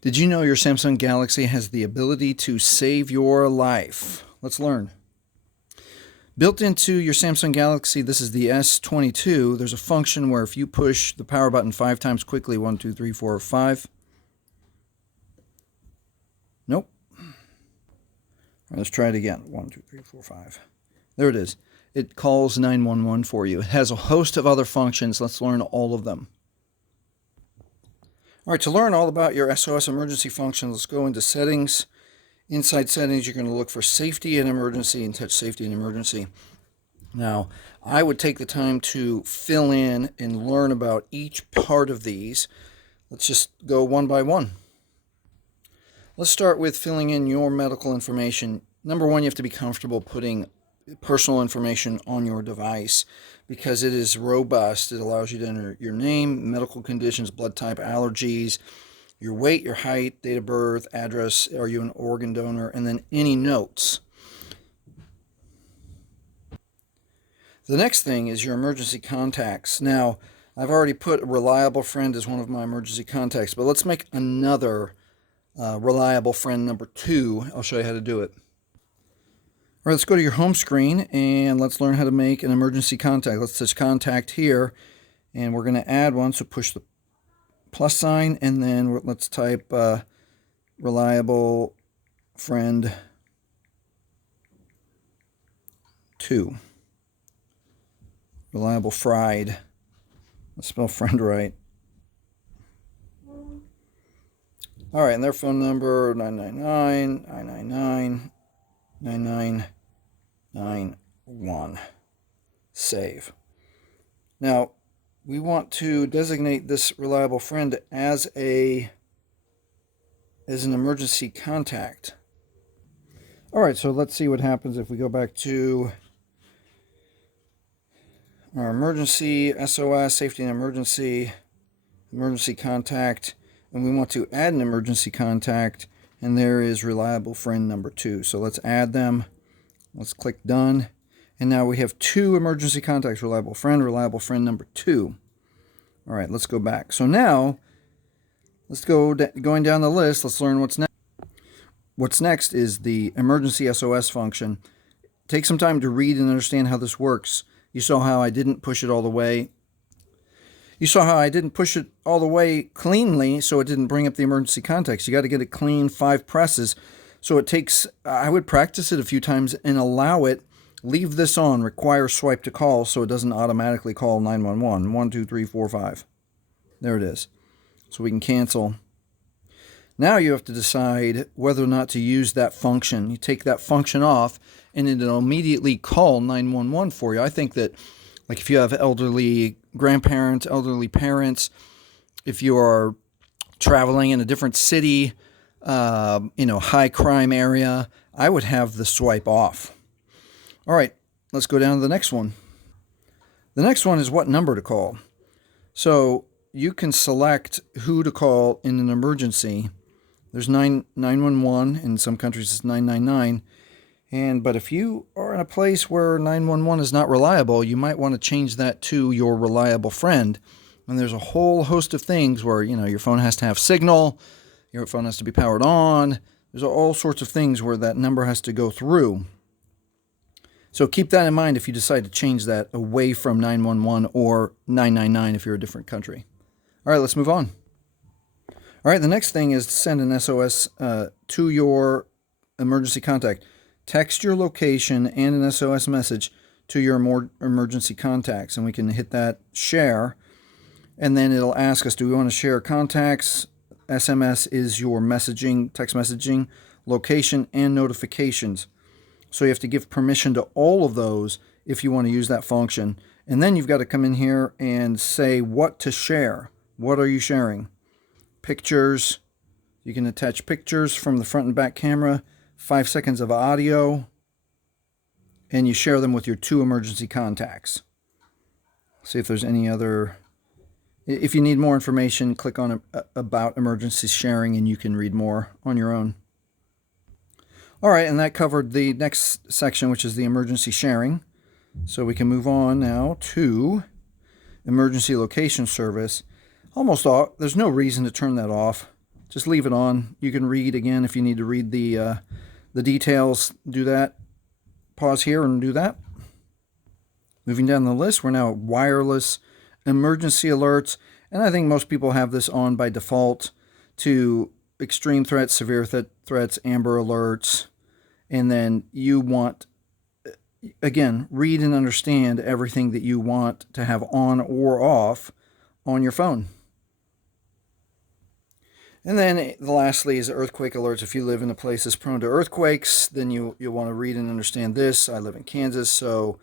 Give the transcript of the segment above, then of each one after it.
Did you know your Samsung Galaxy has the ability to save your life? Let's learn. Built into your Samsung Galaxy, this is the S22, there's a function where if you push the power button 5 times quickly, 1, 2, 3, 4, 5. Nope. Let's try it again. 1, 2, 3, 4, 5. There it is. It calls 911 for you. It has a host of other functions. Let's learn all of them. All right, to learn all about your SOS emergency function, let's go into settings. Inside settings, you're going to look for safety and emergency and touch safety and emergency. Now, I would take the time to fill in and learn about each part of these. Let's just go one by one. Let's start with filling in your medical information. Number one, you have to be comfortable putting personal information on your device because it is robust. It allows you to enter your name, medical conditions, blood type, allergies, your weight, your height, date of birth, address, are you an organ donor, and then any notes. The next thing is your emergency contacts. Now, I've already put a reliable friend as one of my emergency contacts, but let's make another reliable friend number 2. I'll show you how to do it. All right, let's go to your home screen and let's learn how to make an emergency contact. Let's touch contact here, and we're going to add one. So push the plus sign, and then let's type reliable friend 2. Reliable fried. Let's spell friend right. All right, and their phone number 999-999-9991. Save. Now, we want to designate this reliable friend as an emergency contact. All right, so let's see what happens if we go back to our emergency, SOS, safety and emergency contact, and we want to add an emergency contact, and there is reliable friend number 2. So let's add them. Let's click done. And now we have 2 emergency contacts, reliable friend number 2. All right, let's go back. So now, let's going down the list, let's learn what's next. What's next is the emergency SOS function. Take some time to read and understand how this works. You saw how I didn't push it all the way. You saw how I didn't push it all the way cleanly, so it didn't bring up the emergency contacts. You got to get it clean 5 presses. So it takes, I would practice it a few times and allow it. Leave this on, require swipe to call, so it doesn't automatically call 911. 1, 2, 3, 4, 5. There it is. So we can cancel. Now you have to decide whether or not to use that function. You take that function off, and it'll immediately call 911 for you. I think that, like if you have elderly grandparents, elderly parents, if you are traveling in a different city, high crime area, I would have the swipe off. All right, let's go down to the next one. The next one is what number to call. So you can select who to call in an emergency. There's 911, in some countries it's 999. But if you are in a place where 911 is not reliable, you might want to change that to your reliable friend. And there's a whole host of things where, your phone has to have signal, your phone has to be powered on. There's all sorts of things where that number has to go through. So keep that in mind if you decide to change that away from 911 or 999 if you're a different country. All right, let's move on. All right, the next thing is to send an SOS to your emergency contact. Text your location and an SOS message to your more emergency contacts, and we can hit that share, and then it'll ask us, do we want to share contacts? SMS is your messaging, text messaging, location, and notifications. So you have to give permission to all of those if you want to use that function. And then you've got to come in here and say what to share. What are you sharing? Pictures. You can attach pictures from the front and back camera, 5 seconds of audio, and you share them with your 2 emergency contacts. See if there's any other. If you need more information, click on about emergency sharing and you can read more on your own. All right, and that covered the next section, which is the emergency sharing. So we can move on now to emergency location service. There's no reason to turn that off. just leave it on. You can read again if you need to read the details. Do that. Pause here and do that. Moving down the list, we're now at wireless emergency alerts, and I think most people have this on by default to extreme threats, severe threats, amber alerts, and then you want, again, read and understand everything that you want to have on or off on your phone. And then lastly is earthquake alerts. If you live in a place that's prone to earthquakes, then you'll want to read and understand this. I live in Kansas, so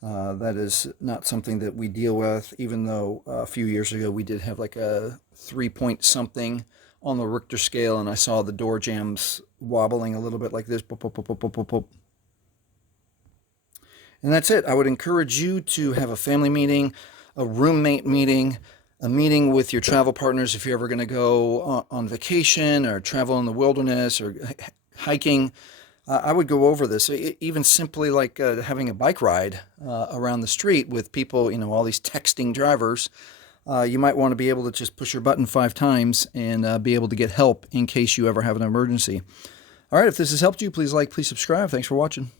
that is not something that we deal with, even though a few years ago we did have like a 3-point something on the Richter scale, and I saw the door jambs wobbling a little bit like this. Pop, pop, pop, pop, pop, pop. And that's it. I would encourage you to have a family meeting, a roommate meeting, a meeting with your travel partners if you're ever going to go on vacation or travel in the wilderness or hiking. I would go over this, even simply like having a bike ride around the street with people, all these texting drivers. You might want to be able to just push your button 5 times and be able to get help in case you ever have an emergency. All right, if this has helped you, please like, please subscribe. Thanks for watching.